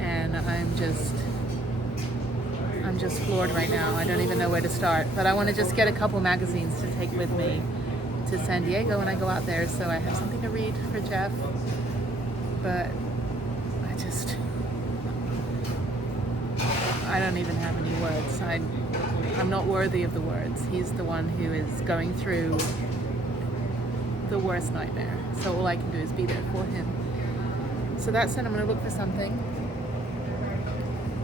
And I'm just floored right now. I don't even know where to start, but I want to just get a couple magazines to take with me to San Diego when I go out there, so I have something to read for Jeff. But I don't even have any words. I'm not worthy of the words. He's the one who is going through the worst nightmare, so all I can do is be there for him. So that said, I'm going to look for something.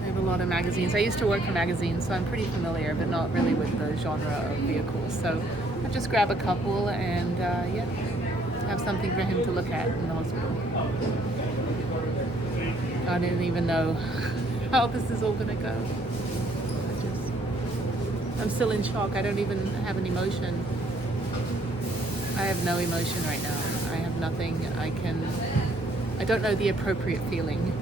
I have a lot of magazines. I used to work for magazines, so I'm pretty familiar, but not really with the genre of vehicles. So I'll just grab a couple and have something for him to look at in the hospital. I don't even know how this is all gonna go. I'm still in shock. I don't even have an emotion. I have no emotion right now. I have nothing. I don't know the appropriate feeling.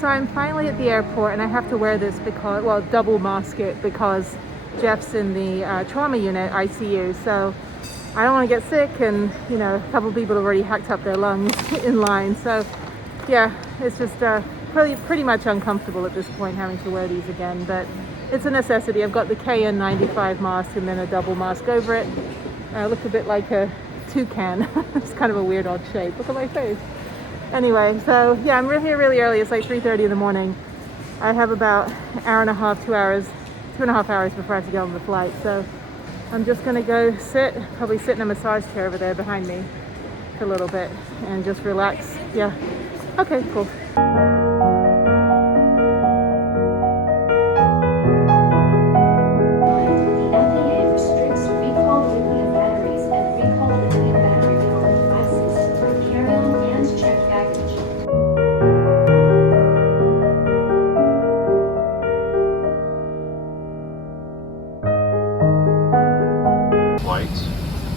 So I'm finally at the airport and I have to wear this because, well, double mask it because Jeff's in the trauma unit, ICU. So I don't want to get sick, and you know, a couple of people have already hacked up their lungs in line. So yeah, it's just pretty much uncomfortable at this point having to wear these again, but it's a necessity. I've got the KN95 mask and then a double mask over it. I look a bit like a toucan. It's kind of a weird odd shape. Look at my face. Anyway, so yeah, I'm here really early. It's like 3:30 in the morning. I have about an hour and a half, 2 hours, 2.5 hours before I have to get on the flight. So I'm just gonna go probably sit in a massage chair over there behind me for a little bit and just relax. Yeah, okay, cool.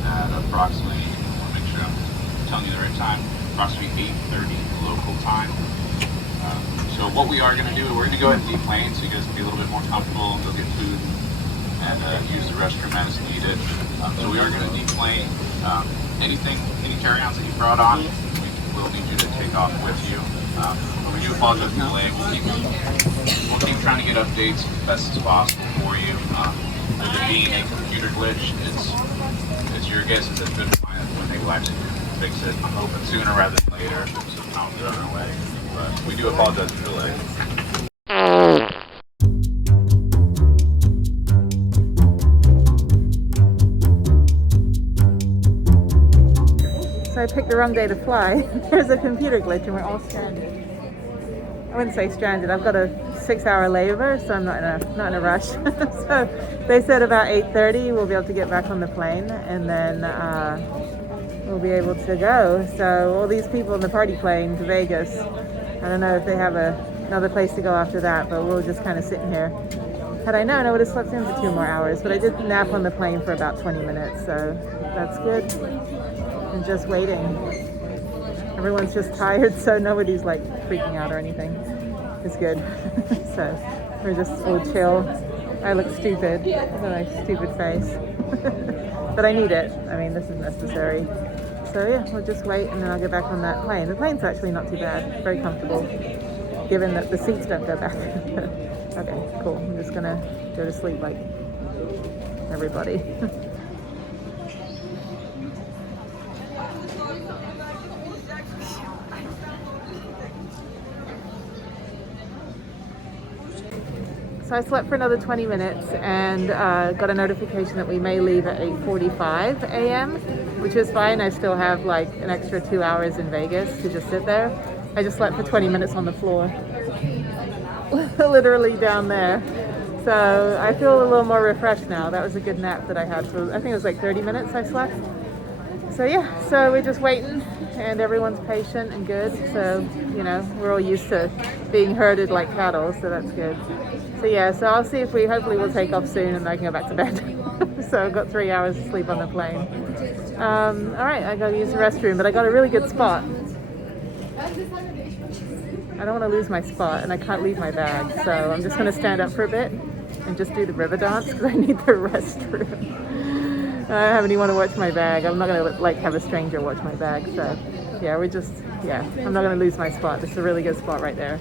At approximately, I want to make sure I'm telling you the right time, approximately 8:30 local time. So what we are going to do, we're going to go ahead and deplane so you guys can be a little bit more comfortable and go get food and use the restroom as needed. So we are going to deplane. Any carry-ons that you brought on, we will need you to take off with you. But we do apologize for the delay. We'll keep trying to get updates as best as possible for you. With it being a computer glitch, it's your guess as good as mine when they will actually fix it. I'm hoping sooner rather than later, so I'll get on our way. But we do apologize for the delay. So I picked the wrong day to fly. There's a computer glitch and we're all stranded. I wouldn't say stranded. I've got a 6-hour layover, so I'm not in a rush. So they said about 8:30 we'll be able to get back on the plane, and then we'll be able to go. So all these people in the party plane to Vegas, I don't know if they have another place to go after that, but we'll just kind of sit in here. Had I known, I would have slept in for 2 more hours, but I did nap on the plane for about 20 minutes, so that's good. And just waiting. Everyone's just tired, so nobody's like freaking out or anything. It's good. So we're just all chill. I look stupid. Look at my stupid face. But I need it. I mean, this is necessary. So yeah, we'll just wait and then I'll get back on that plane. The plane's actually not too bad. Very comfortable, given that the seats don't go back. Okay, cool. I'm just gonna go to sleep like everybody. So I slept for another 20 minutes and got a notification that we may leave at 8:45 a.m., which is fine. I still have like an extra 2 hours in Vegas to just sit there. I just slept for 20 minutes on the floor, literally down there. So I feel a little more refreshed now. That was a good nap that I had. So I think it was like 30 minutes I slept. So yeah, so we're just waiting and everyone's patient and good. So, you know, we're all used to being herded like cattle, so that's good. So yeah, so I'll see if hopefully we'll take off soon and I can go back to bed. So I've got 3 hours of sleep on the plane. All right, I gotta use the restroom, but I got a really good spot. I don't want to lose my spot, and I can't leave my bag, so I'm just going to stand up for a bit and just do the river dance because I need the restroom. I don't have anyone to watch my bag. I'm not going to like have a stranger watch my bag, so yeah, I'm not going to lose my spot. This is a really good spot right there.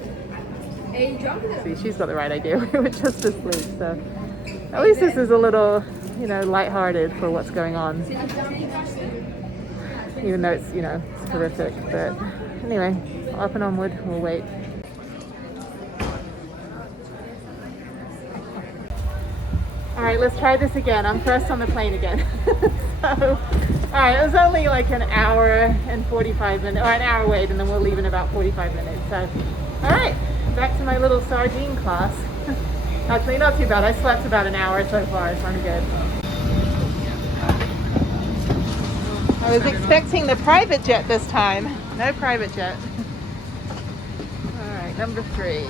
See, she's got the right idea. We were just asleep, so at least this is a little, you know, lighthearted for what's going on, even though it's, you know, it's horrific, but anyway, up and onward, we'll wait. All right, let's try this again. I'm first on the plane again. So, all right, it was only like an hour and 45 minutes, or an hour wait, and then we'll leave in about 45 minutes. So, all right, back to my little sardine class. Actually, not too bad. I slept about an hour so far, so I'm good. I was expecting the private jet this time. No private jet. All right, number 3.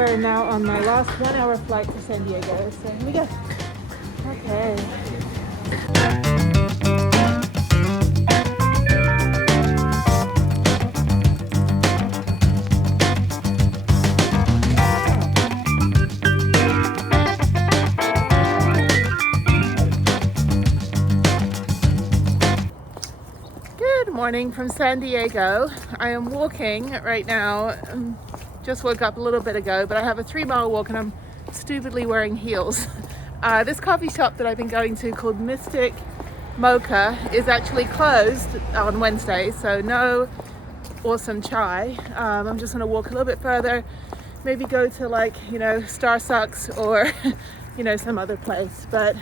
And now on my last 1 hour flight to San Diego. So here we go. Okay. Good morning from San Diego. I am walking right now. Just woke up a little bit ago, but I have a 3-mile walk and I'm stupidly wearing heels. This coffee shop that I've been going to called Mystic Mocha is actually closed on Wednesday, so no awesome chai. I'm just gonna walk a little bit further, maybe go to like, you know, Starsucks or you know, some other place. But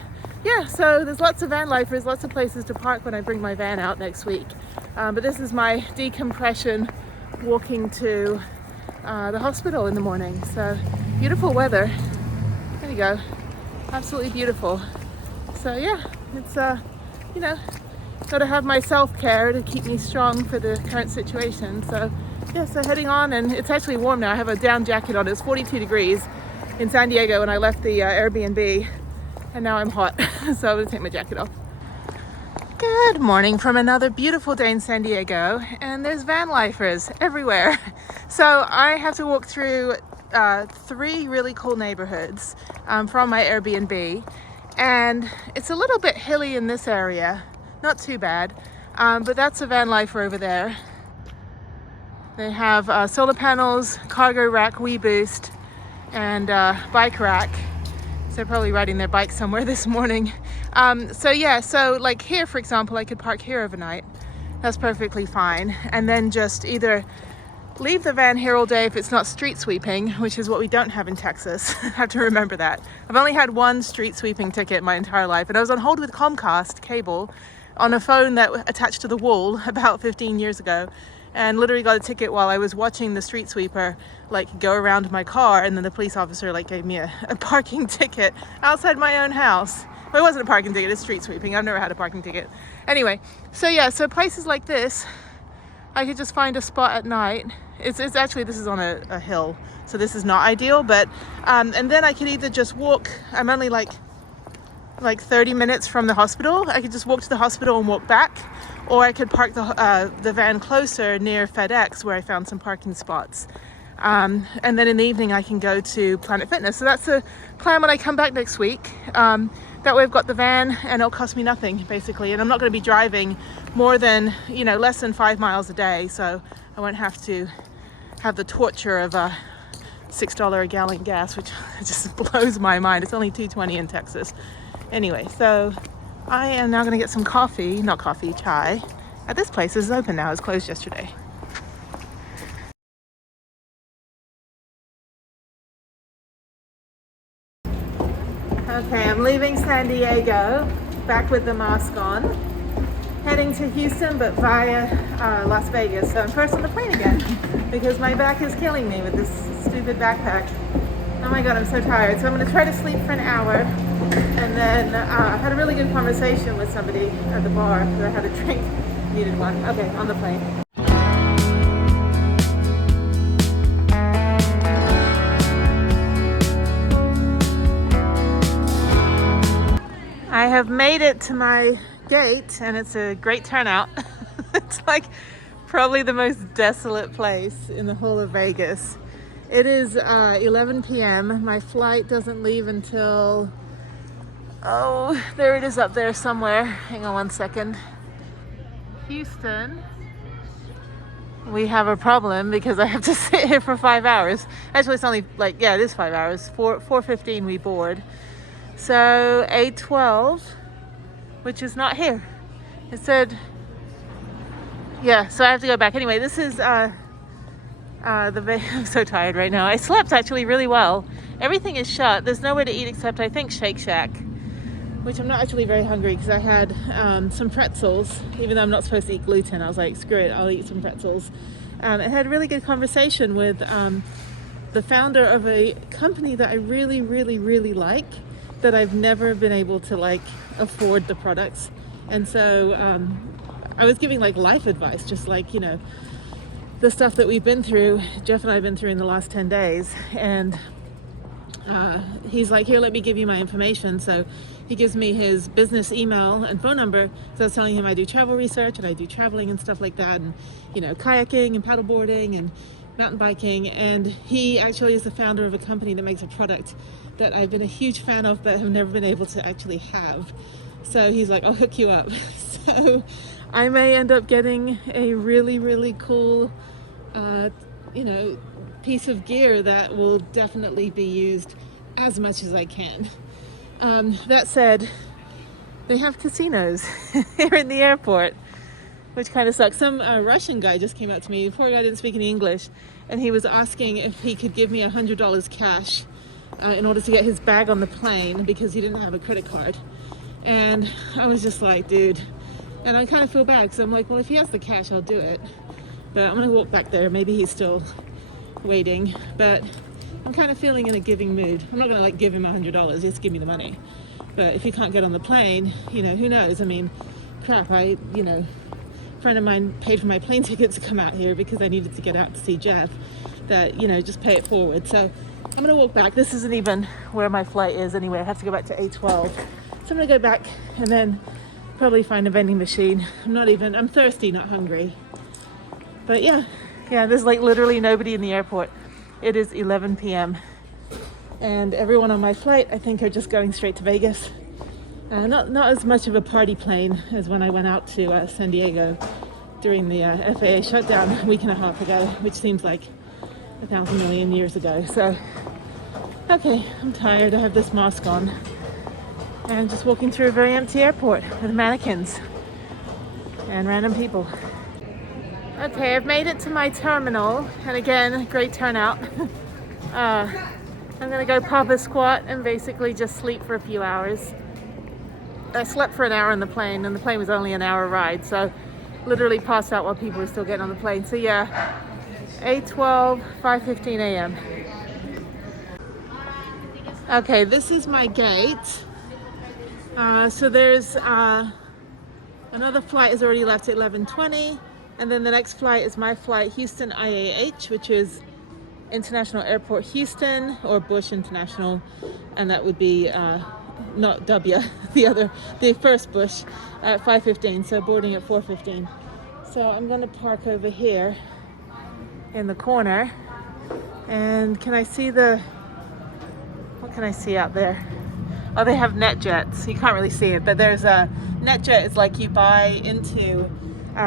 yeah, so there's lots of van lifers, lots of places to park when I bring my van out next week. But this is my decompression walking to the hospital in the morning. So beautiful weather. There you go. Absolutely beautiful. So yeah, it's you know, got to have my self-care to keep me strong for the current situation. So yeah, so heading on, and it's actually warm now. I have a down jacket on. It's 42 degrees in San Diego when I left the Airbnb, and now I'm hot. So I'm gonna take my jacket off. Good morning from another beautiful day in San Diego, and there's van lifers everywhere. So I have to walk through 3 really cool neighborhoods from my Airbnb, and it's a little bit hilly in this area, not too bad, but that's a van lifer over there. They have solar panels, cargo rack, WeBoost, and bike rack. So they're probably riding their bike somewhere this morning. So yeah, so like here, for example, I could park here overnight. That's perfectly fine. And then just either leave the van here all day if it's not street sweeping, which is what we don't have in Texas. I have to remember that. I've only had 1 street sweeping ticket my entire life, and I was on hold with Comcast cable on a phone that attached to the wall about 15 years ago, and literally got a ticket while I was watching the street sweeper like go around my car, and then the police officer like gave me a parking ticket outside my own house. Well, it wasn't a parking ticket, it's street sweeping. I've never had a parking ticket. Anyway, so yeah, so places like this, I could just find a spot at night. It's actually, this is on a hill, so this is not ideal, but and then I could either just walk. I'm only like 30 minutes from the hospital. I could just walk to the hospital and walk back, or I could park the van closer near FedEx where I found some parking spots. And then in the evening I can go to Planet Fitness. So that's the plan when I come back next week. That way I've got the van and it'll cost me nothing basically, and I'm not going to be driving more than, you know, less than 5 miles a day, so I won't have to have the torture of $6 a gallon gas, which just blows my mind. It's only $2.20 in Texas. Anyway, so I am now going to get some coffee, not coffee, chai, at this place. This is open now. It was closed yesterday. Okay, I'm leaving San Diego, back with the mask on, heading to Houston, but via Las Vegas. So I'm first on the plane again because my back is killing me with this stupid backpack. Oh my God, I'm so tired. So I'm gonna try to sleep for an hour, and then I had a really good conversation with somebody at the bar because I had a drink, needed one. Okay, on the plane. I have made it to my gate, and it's a great turnout. It's like probably the most desolate place in the whole of Vegas. It is 11 p.m. My flight doesn't leave until, oh, there it is up there somewhere. Hang on one second. Houston. We have a problem because I have to sit here for 5 hours. Actually, it's only like, yeah, it is 5 hours. 4:15 we board. So 8:12, which is not here. It said, yeah, so I have to go back. Anyway, this is I'm so tired right now. I slept actually really well. Everything is shut. There's nowhere to eat except I think Shake Shack, which I'm not actually very hungry because I had some pretzels, even though I'm not supposed to eat gluten. I was like, screw it, I'll eat some pretzels. I had a really good conversation with the founder of a company that I really, really, really like, that I've never been able to like afford the products. And so I was giving like life advice, just like, you know, the stuff that we've been through, Jeff and I have been through in the last 10 days. And he's like, here, let me give you my information. So he gives me his business email and phone number. So I was telling him I do travel research and I do traveling and stuff like that, and, you know, kayaking and paddleboarding and mountain biking. And he actually is the founder of a company that makes a product that I've been a huge fan of but have never been able to actually have. So he's like, I'll hook you up. So I may end up getting a really, really cool, you know, piece of gear that will definitely be used as much as I can. That said, they have casinos here in the airport, which kind of sucks. Some Russian guy just came up to me. The poor guy didn't speak any English, and he was asking if he could give me $100 cash in order to get his bag on the plane because he didn't have a credit card. And I was just like, dude, and I kind of feel bad because I'm like, well, if he has the cash, I'll do it. But I'm gonna walk back there. Maybe he's still waiting, but I'm kind of feeling in a giving mood. I'm not gonna like give him $100, just give me the money. But if you can't get on the plane, you know, who knows? I mean, crap, you know, a friend of mine paid for my plane ticket to come out here because I needed to get out to see Jeff, that, you know, just pay it forward. So I'm gonna walk back. This isn't even where my flight is anyway. I have to go back to 8:12. So I'm gonna go back and then probably find a vending machine. I'm thirsty, not hungry. But yeah, there's like literally nobody in the airport. It is 11 p.m. and everyone on my flight, I think, are just going straight to Vegas. Not as much of a party plane as when I went out to San Diego during the FAA shutdown a week and a half ago, which seems like 1,000 million years ago. So, okay, I'm tired. I have this mask on. And I'm just walking through a very empty airport with mannequins and random people. Okay, I've made it to my terminal, and again, great turnout. I'm gonna go pop a squat and basically just sleep for a few hours. I slept for an hour on the plane, and the plane was only an hour ride, so literally passed out while people were still getting on the plane. So yeah, 8:12, 5:15 a.m. Okay, this is my gate. So there's another flight has already left at 11:20, and then the next flight is my flight, Houston IAH, which is International Airport Houston, or Bush International, and that would be not W, the first Bush, at 5:15, so boarding at 4:15. So I'm gonna park over here in the corner, and can I see what can I see out there? Oh, they have NetJets. You can't really see it, but there's a NetJet. It's like you buy into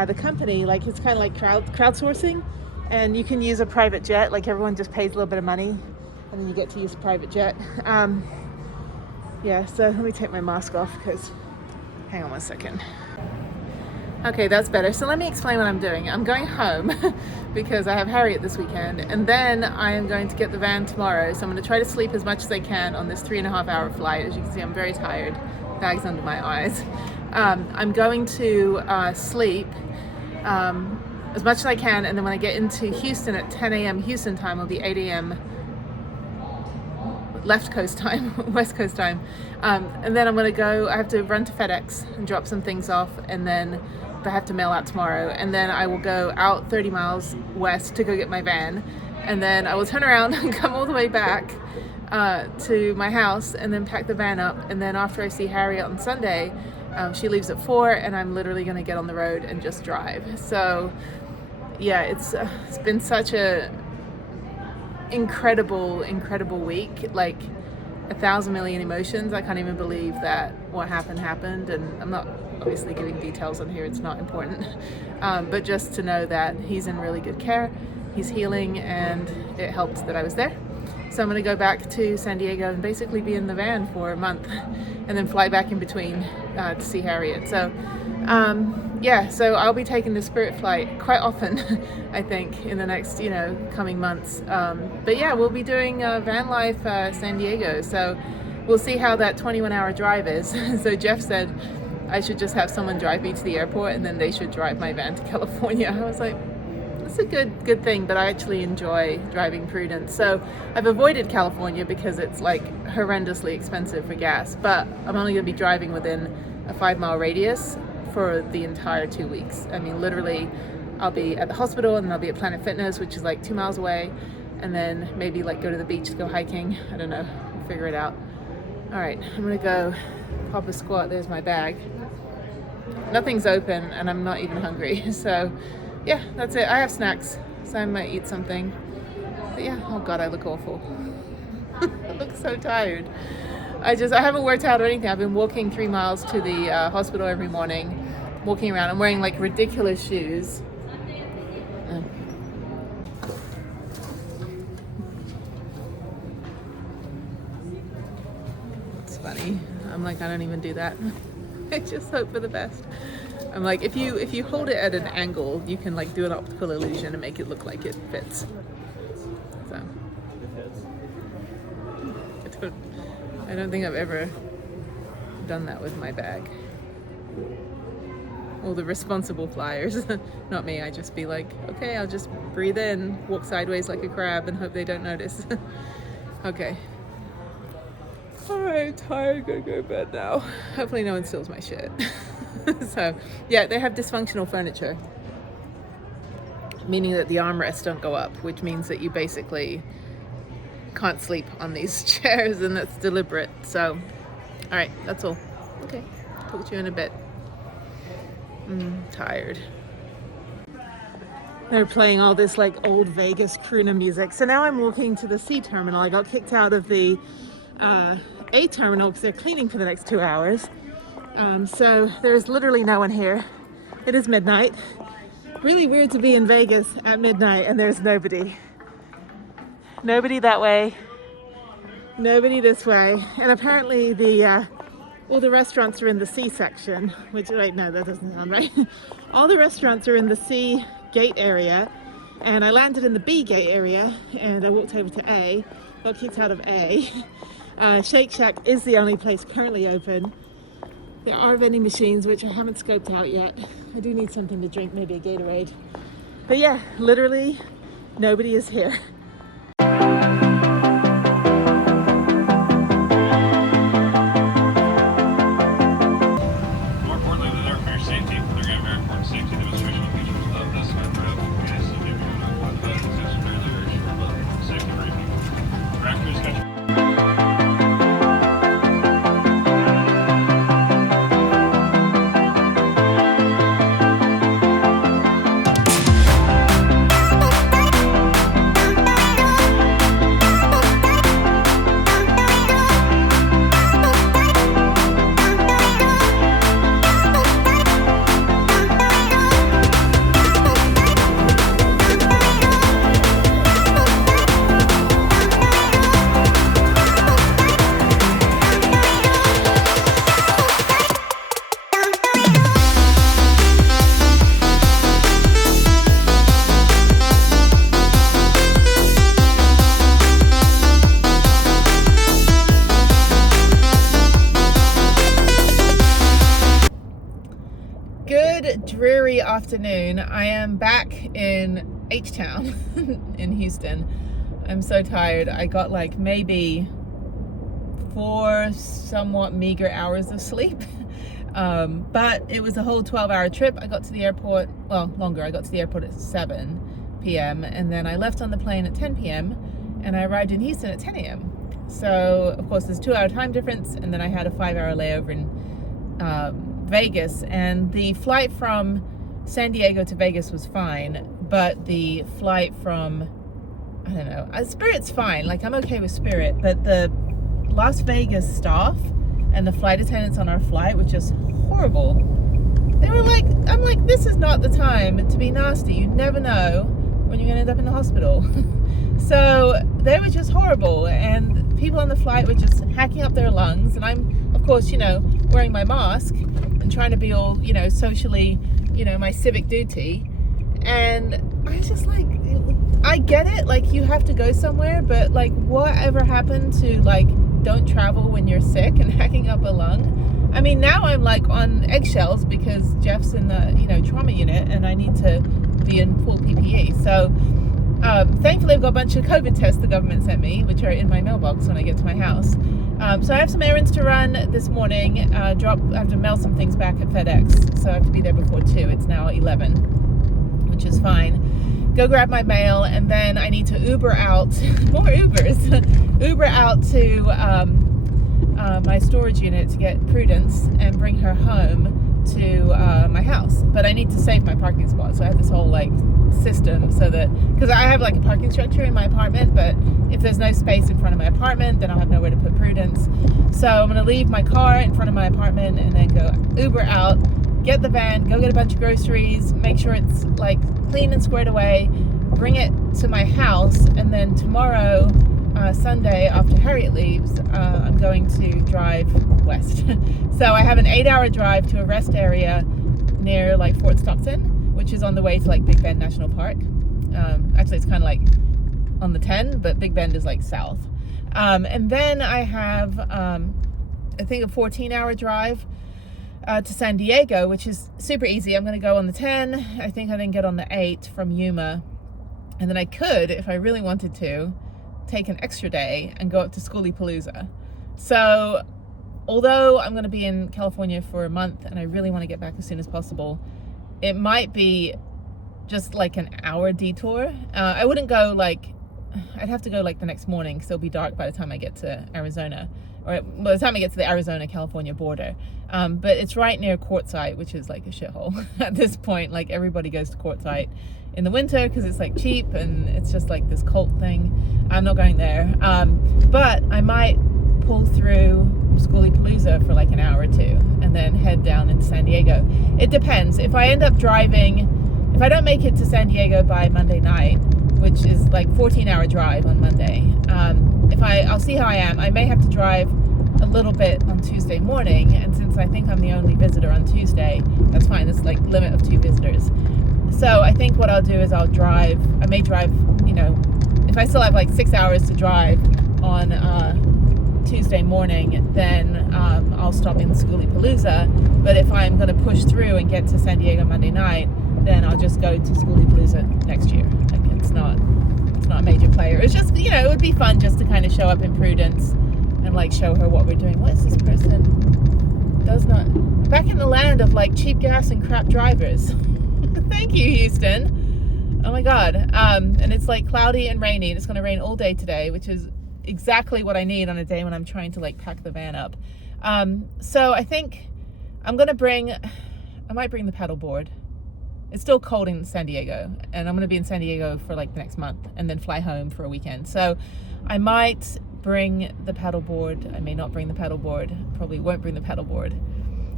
the company, like it's kind of like crowdsourcing, and you can use a private jet. Like everyone just pays a little bit of money, and then you get to use a private jet. Yeah. So let me take my mask off because, hang on one second. Okay, that's better. So let me explain what I'm doing. I'm going home because I have Harriet this weekend, and then I am going to get the van tomorrow. So I'm going to try to sleep as much as I can on this 3.5-hour flight. As you can see, I'm very tired. Bags under my eyes. I'm going to sleep as much as I can, and then when I get into Houston at 10 a.m. Houston time, it'll be 8 a.m. left coast time, west coast time, and then I'm gonna go. I have to run to FedEx and drop some things off, and then I have to mail out tomorrow, and then I will go out 30 miles west to go get my van, and then I will turn around and come all the way back to my house, and then pack the van up, and then after I see Harriet on Sunday, she leaves at 4, and I'm literally gonna get on the road and just drive. So yeah, it's been such a incredible week, like 1,000 million emotions. I can't even believe that what happened, and I'm not obviously giving details on here, it's not important, but just to know that he's in really good care, he's healing, and it helped that I was there. So I'm going to go back to San Diego and basically be in the van for a month, and then fly back in between to see Harriet. So yeah, so I'll be taking the Spirit flight quite often, I think, in the next, coming months. But yeah, we'll be doing van life San Diego. So we'll see how that 21-hour drive is. So Jeff said I should just have someone drive me to the airport, and then they should drive my van to California. I was like, that's a good thing, but I actually enjoy driving Prudence. So I've avoided California because it's like horrendously expensive for gas, but I'm only going to be driving within a 5-mile radius for the entire 2 weeks. I mean, literally, I'll be at the hospital, and then I'll be at Planet Fitness, which is like 2 miles away, and then maybe like go to the beach to go hiking. I don't know, we'll figure it out. All right, I'm gonna go pop a squat. There's my bag. Nothing's open, and I'm not even hungry. So yeah, that's it. I have snacks, so I might eat something. But yeah, oh God, I look awful. I look so tired. I haven't worked out or anything. I've been walking 3 miles to the hospital every morning, walking around. I'm wearing like ridiculous shoes. It's funny. I'm like, I don't even do that. I just hope for the best. I'm like, if you hold it at an angle, you can like do an optical illusion and make it look like it fits. So I don't think I've ever done that with my bag. All the responsible flyers, not me. I just be like, okay, I'll just breathe in, walk sideways like a crab, and hope they don't notice. Okay. All right, tired, gonna go to bed now. Hopefully no one steals my shit. So yeah, they have dysfunctional furniture, meaning that the armrests don't go up, which means that you basically can't sleep on these chairs, and that's deliberate. So all right, that's all. Okay, talk to you in a bit. Tired. They're playing all this like old Vegas crooner music. So now I'm walking to the C terminal. I got kicked out of the A terminal because they're cleaning for the next 2 hours. So there's literally no one here. It is midnight. Really weird to be in Vegas at midnight and there's nobody. Nobody that way, nobody this way. And apparently all the restaurants are in the C section, which, wait, no, that doesn't sound right. All the restaurants are in the C gate area, and I landed in the B gate area, and I walked over to A, got kicked out of A. Shake Shack is the only place currently open. There are vending machines, which I haven't scoped out yet. I do need something to drink, maybe a Gatorade. But yeah, literally nobody is here. Friday afternoon. I am back in H-Town in Houston. I'm so tired. I got like maybe 4 somewhat meager hours of sleep. But it was a whole 12-hour trip. I got to the airport, well, longer. I got to the airport at 7 p.m. and then I left on the plane at 10 p.m. and I arrived in Houston at 10 a.m. So, of course, there's a 2-hour time difference, and then I had a 5-hour layover in Vegas. And the flight from San Diego to Vegas was fine, but the flight from, I don't know, Spirit's fine. Like, I'm okay with Spirit, but the Las Vegas staff and the flight attendants on our flight were just horrible. They were like, I'm like, this is not the time to be nasty. You never know when you're gonna end up in the hospital. So they were just horrible, and people on the flight were just hacking up their lungs, and I'm, of course, you know, wearing my mask and trying to be all, you know, socially, you know, my civic duty. And I just like, I get it, like you have to go somewhere, but like whatever happened to like don't travel when you're sick and hacking up a lung? I mean, now I'm like on eggshells because Jeff's in the, you know, trauma unit and I need to be in full PPE. So thankfully I've got a bunch of COVID tests the government sent me, which are in my mailbox when I get to my house. So I have some errands to run this morning. I have to mail some things back at FedEx, so I have to be there before 2. It's now 11, which is fine. Go grab my mail, and then I need to Uber out, more Ubers, Uber out to my storage unit to get Prudence and bring her home to my house. But I need to save my parking spot, so I have this whole like system so that, because I have like a parking structure in my apartment, but if there's no space in front of my apartment, then I'll have nowhere to put Prudence. So I'm going to leave my car in front of my apartment and then go Uber out, get the van, go get a bunch of groceries, make sure it's like clean and squared away, bring it to my house, and then tomorrow, Sunday, after Harriet leaves, I'm going to drive west. So I have an 8-hour drive to a rest area near like Fort Stockton, which is on the way to like Big Bend National Park. Actually, it's kind of like on the 10, but Big Bend is like south. And then I have, I think, a 14-hour drive to San Diego, which is super easy. I'm going to go on the 10. I think I then get on the 8 from Yuma. And then I could, if I really wanted to, take an extra day and go up to Schoolypalooza. So although I'm going to be in California for a month and I really want to get back as soon as possible, it might be just like an hour detour. I wouldn't go like, I'd have to go like the next morning because it'll be dark by the time I get to Arizona, or by the time I get to the Arizona-California border. But it's right near Quartzsite, which is like a shithole at this point. Like everybody goes to Quartzsite in the winter because it's like cheap and it's just like this cult thing. I'm not going there. But I might pull through Schoolypalooza for like an hour or 2 and then head down into San Diego. It depends. If I end up driving, if I don't make it to San Diego by Monday night, which is like 14-hour drive on Monday, I'll see how I am. I may have to drive a little bit on Tuesday morning, and since I think I'm the only visitor on Tuesday, that's fine. It's like limit of 2 visitors. So I think what I'll do is I may drive, you know, if I still have like 6 hours to drive on Tuesday morning, then I'll stop in Schoolypalooza. But if I'm going to push through and get to San Diego Monday night, then I'll just go to Schoolypalooza next year. Like it's not a major player. It's just, you know, it would be fun just to kind of show up in Prudence and like show her what we're doing. What is this person? Back in the land of like cheap gas and crap drivers. Thank you, Houston. Oh my God. And it's like cloudy and rainy. It's going to rain all day today, which is exactly what I need on a day when I'm trying to like pack the van up. So I think I might bring the paddleboard. It's still cold in San Diego, and I'm going to be in San Diego for like the next month and then fly home for a weekend. So I might bring the paddleboard. I may not bring the paddleboard. Probably won't bring the paddleboard.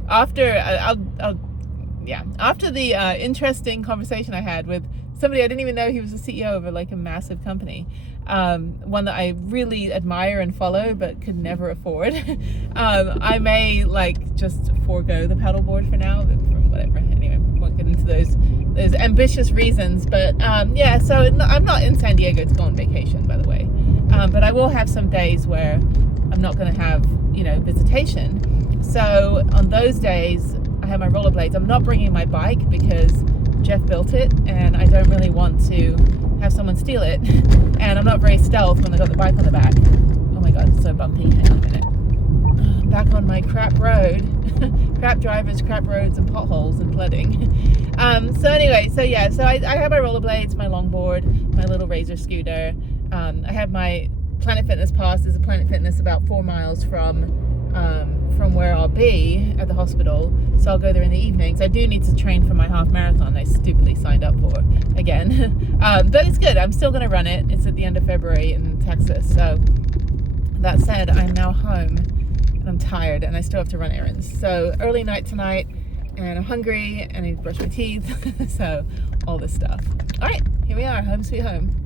After the interesting conversation I had with somebody I didn't even know he was the CEO of a massive company, one that I really admire and follow but could never afford, I may like just forego the paddleboard for now, whatever. Anyway, won't get into those ambitious reasons, but so I'm not in San Diego to go on vacation, by the way, but I will have some days where I'm not going to have visitation. So on those days I have my rollerblades. I'm not bringing my bike because Jeff built it and I don't really want to have someone steal it. And I'm not very stealth when I got the bike on the back. Oh my god, it's so bumpy. Hang on a minute. Back on my crap road. Crap drivers, crap roads, and potholes and flooding. So anyway, so yeah, so I have my rollerblades, my longboard, my little Razor scooter. I have my Planet Fitness pass. There's a Planet Fitness about 4 miles from where I'll be at the hospital, so I'll go there in the evenings. I do need to train for my half marathon I stupidly signed up for again. But it's good. I'm still going to run it. It's at the end of February in Texas. So that said, I'm now home and I'm tired and I still have to run errands. So early night tonight and I'm hungry and I need to brush my teeth. So all this stuff. All right, here we are, home sweet home.